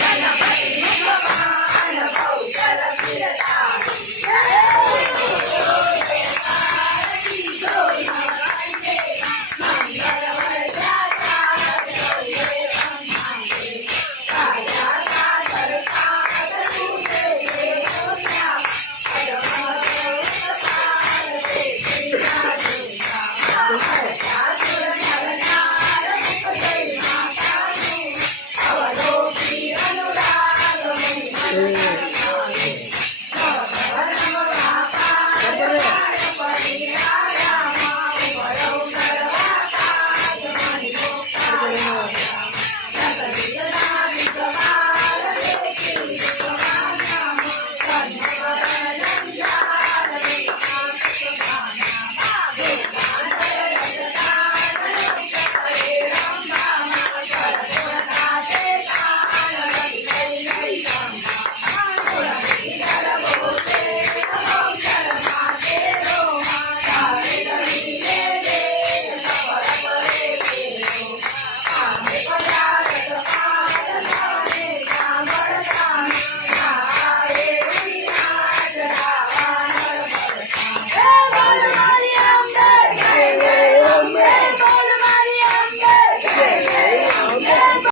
ஜெய